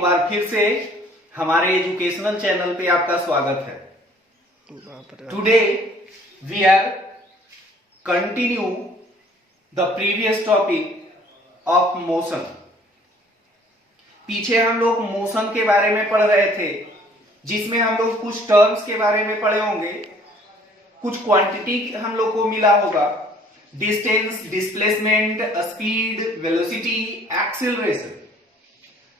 एक बार फिर से हमारे एजुकेशनल चैनल पे आपका स्वागत है। Today we are continue the previous topic of motion. पीछे हम लोग मोशन के बारे में पढ़ रहे थे, जिसमें हम लोग कुछ टर्म्स के बारे में पढ़े होंगे, कुछ क्वांटिटी हम लोग को मिला होगा, distance, displacement, speed, velocity, acceleration.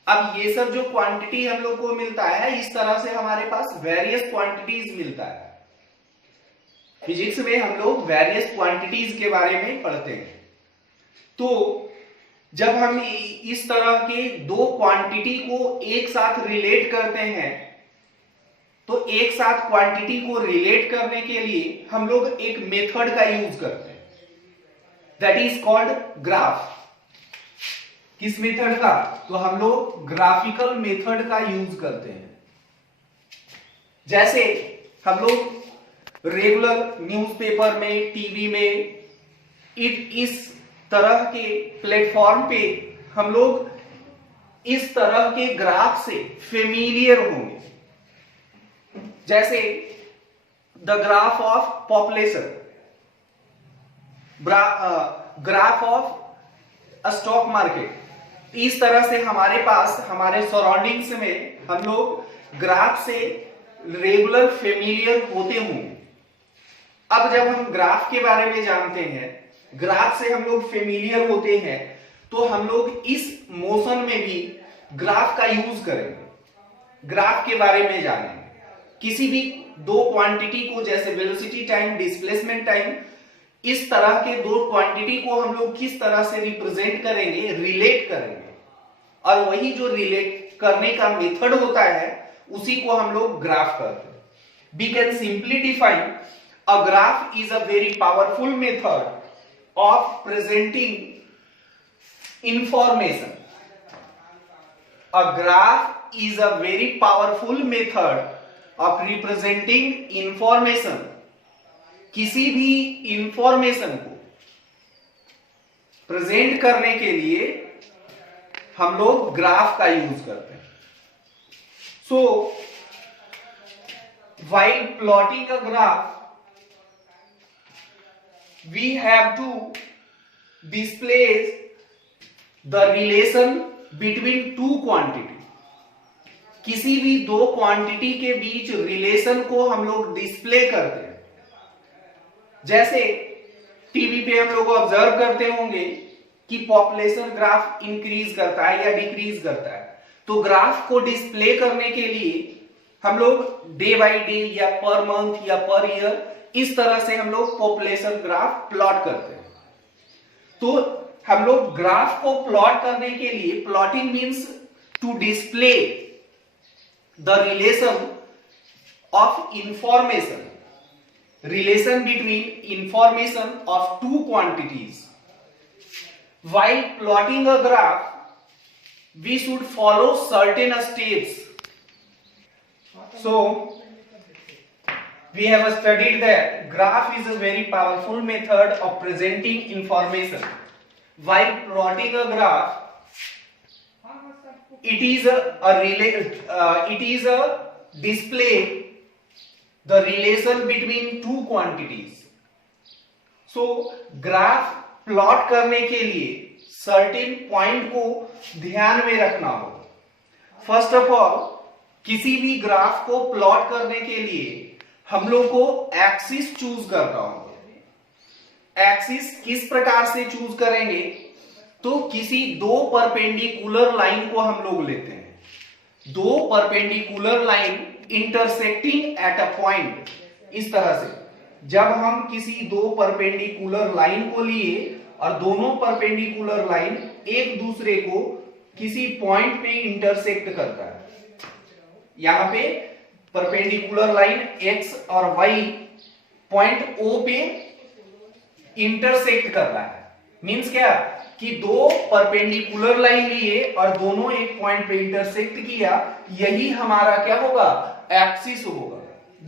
अब ये सब जो क्वांटिटी हम लोग को मिलता है, इस तरह से हमारे पास वेरियस क्वांटिटीज मिलता है। फिजिक्स में हम लोग वेरियस क्वांटिटीज के बारे में पढ़ते हैं। तो जब हम इस तरह के दो क्वांटिटी को एक साथ रिलेट करते हैं, तो एक साथ क्वांटिटी को रिलेट करने के लिए हम लोग एक मेथड का यूज करते हैं, दैट इज कॉल्ड ग्राफ। किस मेथड का? तो हम लोग ग्राफिकल मेथड का यूज करते हैं। जैसे हम लोग रेगुलर न्यूज़पेपर में, टीवी में, इस तरह के प्लेटफॉर्म पे हम लोग इस तरह के ग्राफ से फेमिलियर होंगे। जैसे the graph of population, graph of stock market. इस तरह से हमारे पास, हमारे सराउंडिंग्स में हम लोग ग्राफ से रेगुलर फेमिलियर होते होंगे। अब जब हम ग्राफ के बारे में जानते हैं, ग्राफ से हम लोग फेमिलियर होते हैं, तो हम लोग इस मोशन में भी ग्राफ का यूज करेंगे, ग्राफ के बारे में जानेंगे। किसी भी दो क्वांटिटी को, जैसे वेलोसिटी टाइम, डिस्प्लेसमेंट टाइम, इस तरह के दो क्वांटिटी को हम लोग किस तरह से रिप्रेजेंट करेंगे, रिलेट करेंगे। और वही जो रिलेट करने का मेथड होता है, उसी को हम लोग ग्राफ कहते हैं। We can simply define a graph is a very powerful method of presenting information. A graph is a very powerful method of representing information. किसी भी इंफॉर्मेशन को प्रेजेंट करने के लिए हम लोग ग्राफ का यूज करते हैं। So while plotting a graph, we have to display the relation between two quantity. किसी भी दो क्वांटिटी के बीच रिलेशन को हम लोग डिस्प्ले करते हैं। जैसे टीवी पे हम लोग ऑब्जर्व करते होंगे कि पॉपुलेशन ग्राफ इंक्रीज करता है या डिक्रीज करता है, तो ग्राफ को डिस्प्ले करने के लिए हम लोग डे बाय डे या पर मंथ या पर ईयर, इस तरह से हम लोग पॉपुलेशन ग्राफ प्लॉट करते हैं। तो हम लोग ग्राफ को प्लॉट करने के लिए, plotting means to display the relation of information, relation between information of two quantities. While plotting a graph, we should follow certain steps. So we have studied that graph is a very powerful method of presenting information. While plotting a graph, it is a display the relation between two quantities. So graph plot करने के लिए certain point को ध्यान में रखना होगा। First of all, किसी भी ग्राफ को प्लॉट करने के लिए हम लोग को एक्सिस चूज करना होगा। एक्सिस किस प्रकार से चूज करेंगे? तो किसी दो परपेंडिकुलर लाइन को हम लोग लेते हैं, दो perpendicular line intersecting at a point. इस तरह से जब हम किसी दो परपेंडिकुलर लाइन को लिए और दोनों परपेंडिकुलर लाइन एक दूसरे को किसी पॉइंट पे इंटरसेक्ट करता है, यहां पे परपेंडिकुलर लाइन x और y पॉइंट O पे इंटरसेक्ट कर रहा है। मींस क्या कि दो परपेंडिकुलर लाइन लिए और दोनों एक पॉइंट पे इंटरसेक्ट किया, यही हमारा क्या होगा? एक्सिस होगा।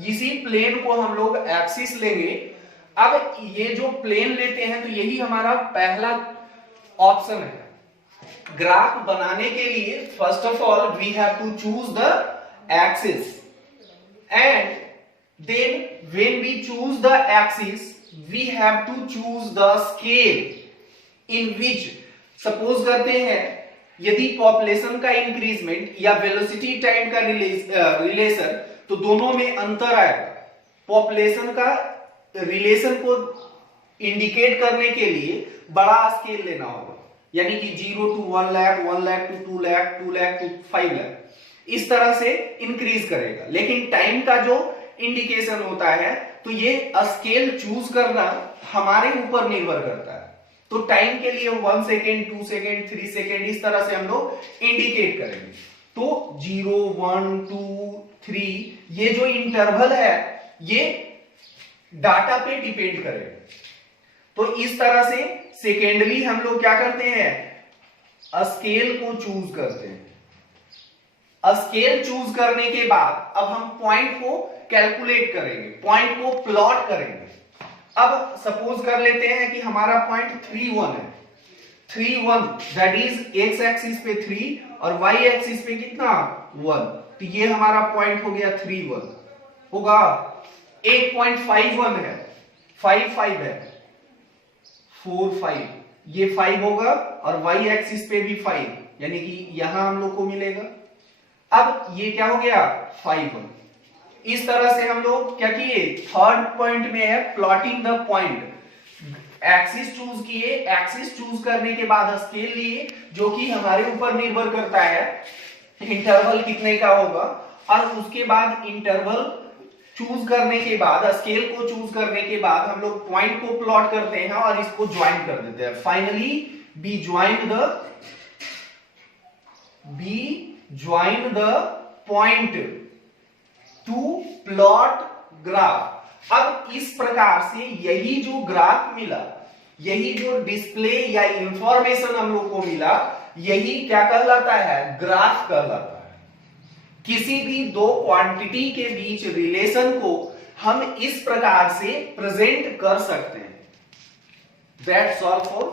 इसी प्लेन को हम लोग एक्सिस लेंगे। अब ये जो प्लेन लेते हैं, तो यही हमारा पहला ऑप्शन है। ग्राफ बनाने के लिए first of all we have to choose the axis and then when we choose the axis we have to choose the scale in which suppose करते हैं यदि पॉपुलेशन का इंक्रीजमेंट या वेलोसिटी टाइम का रिलेशन तो दोनों में अंतर आएगा। पॉपुलेशन का रिलेशन को इंडिकेट करने के लिए बड़ा स्केल लेना होगा, यानी कि 0 to 1 lakh, 1 lakh to 2 lakh, 2 lakh to 5 lakh, इस तरह से इंक्रीज करेगा। लेकिन टाइम का जो इंडिकेशन होता है तो ये स्केल चूज करना हमारे ऊपर निर्भर करता है। तो टाइम के लिए 1 सेकेंड, 2 सेकेंड, 3 सेकेंड इस तरह से हम लोग इंडिकेट करेंगे। तो 0, 1, 2, 3 ये जो इंटरवल है ये डाटा पे डिपेंड करेगा। तो इस तरह से सेकेंडली हम लोग क्या करते हैं, स्केल को चूज करते हैं। स्केल चूज करने के बाद अब हम पॉइंट को कैलकुलेट करेंगे, पॉइंट को प्लॉट करेंगे। अब सपोज कर लेते हैं कि हमारा पॉइंट 3, 1 है। 3, 1 दैट इज एक्स एक्सिस पे 3 और वाई एक्सिस पे कितना 1, तो ये हमारा पॉइंट हो गया 3, 1 होगा। 8.51 है, 5, 5 है, 4, 5 ये 5 होगा और वाई एक्सिस पे भी 5, यानी कि यहां हम लोग को मिलेगा। अब ये क्या हो गया 5, 1। इस तरह से हम लोग क्या किए, थर्ड पॉइंट में है plotting the point. Axis choose किए, एक्सिस चूज करने के बाद स्केल लिए जो कि हमारे ऊपर निर्भर करता है इंटरवल कितने का होगा, और उसके बाद इंटरवल चूज करने के बाद, स्केल को चूज करने के बाद हम लोग पॉइंट को प्लॉट करते हैं और इसको ज्वाइन कर देते हैं। Finally we join the point to plot graph. अब इस प्रकार से यही जो ग्राफ मिला, यही जो डिस्प्ले या इंफॉर्मेशन हम लोग को मिला, यही क्या कहलाता है, ग्राफ कहलाता है। किसी भी दो क्वांटिटी के बीच रिलेशन को हम इस प्रकार से प्रेजेंट कर सकते हैं। That's all for